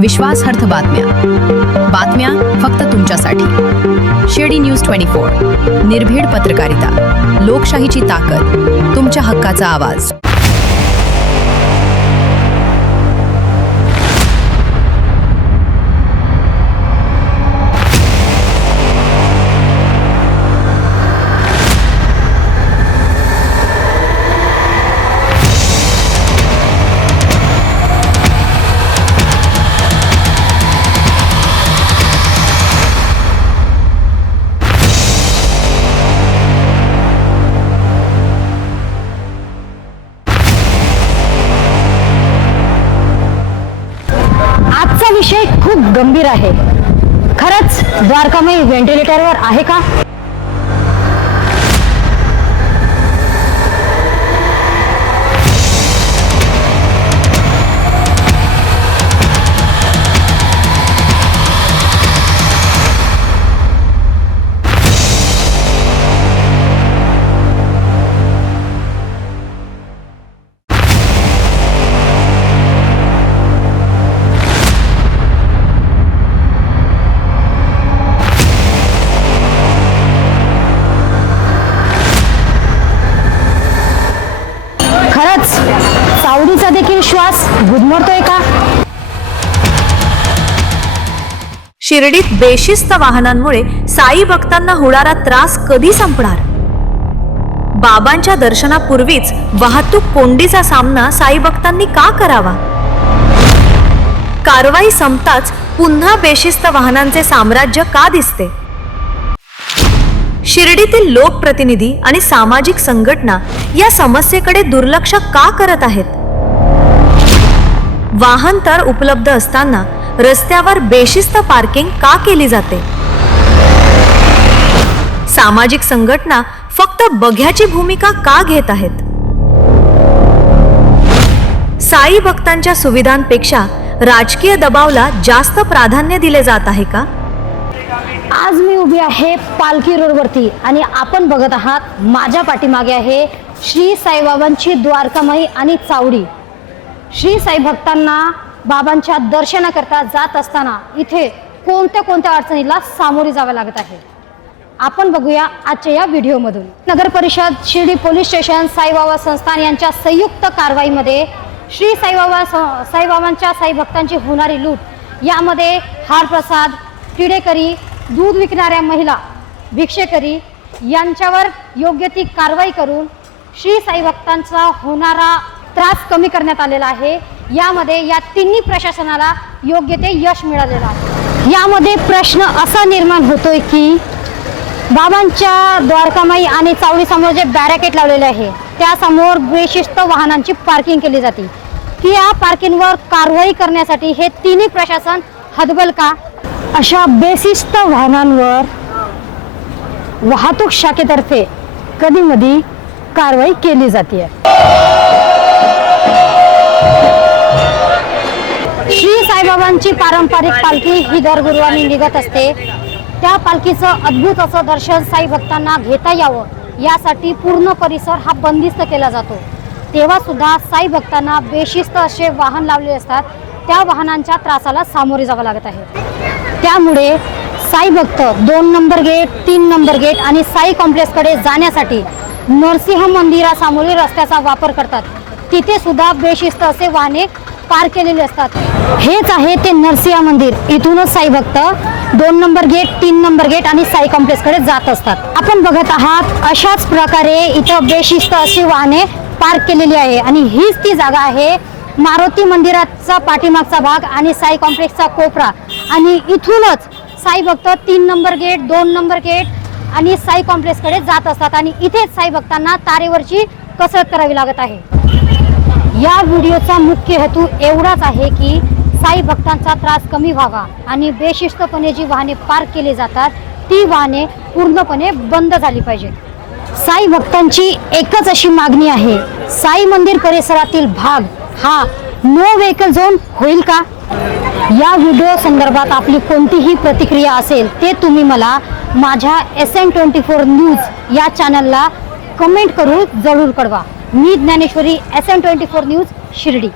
विश्वासार्ह बातम्या फक्त तुमच्यासाठी। शिर्डी न्यूज 24, निर्भीड पत्रकारिता, लोकशाहीची ताकद, तुमच्या हक्काचा आवाज। विषय खूप गंभीर आहे। खरंच द्वारकामाई व्हेंटिलेटरवर आहे का? सावडीचा देखील श्वास गुदमरतोय का? शिर्डीत बेशिस्त वाहनांमुळे साई भक्तांना होणारा त्रास कधी संपणार? बाबांच्या दर्शनापूर्वीच वाहतूक कोंडीचा सामना साई भक्तांनी का करावा? कारवाई संपताच पुन्हा बेशिस्त वाहनांचे साम्राज्य का दिसते? शिर्डीतील लोकप्रतिनिधी आणि सामाजिक संघटना या समस्येकडे दुर्लक्ष का करत आहेत? वाहन तर उपलब्ध असताना रस्त्यावर बेशिस्त पार्किंग का केली जाते? सामाजिक संघटना फक्त बघ्याची भूमिका का घेत आहेत? साई भक्तांच्या सुविधांपेक्षा राजकीय दबावाला जास्त प्राधान्य दिले जात आहे का? आज मी उभी आहे पालखी रोडवरती आणि आपण बघत आहात माझ्या पाठीमागे आहे श्री साईबाबांची द्वारकामाई आणि चावडी। श्री साई भक्तांना बाबांच्या दर्शनाकरता जात असताना इथे कोणत्या अडचणीला सामोरे जावे लागत आहे आपण बघूया आजच्या या व्हिडिओमधून। नगर परिषद, शिर्डी पोलीस स्टेशन, साईबाबा संस्थान यांच्या संयुक्त कारवाईमध्ये श्री साईबाबांच्या साई भक्तांची होणारी लूट, यामध्ये हार प्रसाद, किडेकरी, दूध विकणाऱ्या महिला, भिक्षेकरी यांच्यावर योग्य ती कारवाई करून श्री साई भक्तांचा होणारा त्रास कमी करण्यात आलेला आहे। यामध्ये या तिन्ही प्रशासनाला योग्य ते यश मिळालेलं आहे। यामध्ये प्रश्न असा निर्माण होतोय की बाबांच्या द्वारकामाई आणि चावडी समोर जे बॅरिकेड लावलेले आहे त्यासमोर बेशिस्त वाहनांची पार्किंग केली जाते की या पार्किंगवर कारवाई करण्यासाठी हे तिन्ही प्रशासन हतबल का? अशा बेशिस्त वाहनांवर वाहतूक शाखेतर्फे कधी-मधी कारवाई केली जाते। श्री साईबाबांची पारंपरिक पालखी ही दर गुरुवारी निघत असते। त्या पालखीचं अद्भुत असं दर्शन साई भक्तांना घेता यावं यासाठी पूर्ण परिसर हा बंदिस्त केला जातो। तेव्हा सुद्धा साई भक्तांना बेशिस्त असे वाहन लावले असतात, त्या वाहनांच्या त्रासाला सामोरे जावं लागत आहे। त्यामुळे साई भक्त 2 नंबर गेट, 3 नंबर गेट आणि साई कॉम्प्लेक्सकडे जाण्यासाठी नरसिंह मंदिरासमोरील रस्त्याचा वापर करतात। तिथे सुद्धा बेशिस्त असे वाहने पार्क केलेले असतात। हेच आहे ते नरसिंह मंदिर। इथूनच साई भक्त 2 नंबर गेट, 3 नंबर गेट आणि साई कॉम्प्लेक्सकडे जात असतात। आपण बघत आहात अशाच प्रकारे इथं बेशिस्त अशी वाहने पार्क केलेली आहे आणि हीच ती जागा आहे मारुती मंदिराचा पाठीमागचा भाग आणि साई कॉम्प्लेक्सचा कोपरा। आणि इथूनच साई भक्त 3 नंबर गेट, 2 नंबर गेट आणि साई कॉम्प्लेक्सकडे जात असतात आणि इथेच साई भक्तांना तारेवरची कसरत करावी लागत आहे। या व्हिडिओचा मुख्य हेतू एवढाच आहे की साई भक्तांचा त्रास कमी व्हावा आणि बेशिस्तपणे जी वाहने पार्क केली जातात ती वाहने पूर्णपणे बंद झाली पाहिजेत। साई भक्तांची एकच अशी मागणी आहे, साई मंदिर परिसरातील भाग हा नो व्हेकल झोन होईल का? या व्हिडिओ संदर्भात आपली कोणतीही प्रतिक्रिया असेल ते तुम्ही मला माझ्या SN24 न्यूज या चॅनलला कमेंट करून जरूर कळवा। मी ज्ञानेश्वरी, SN24 न्यूज, शिर्डी।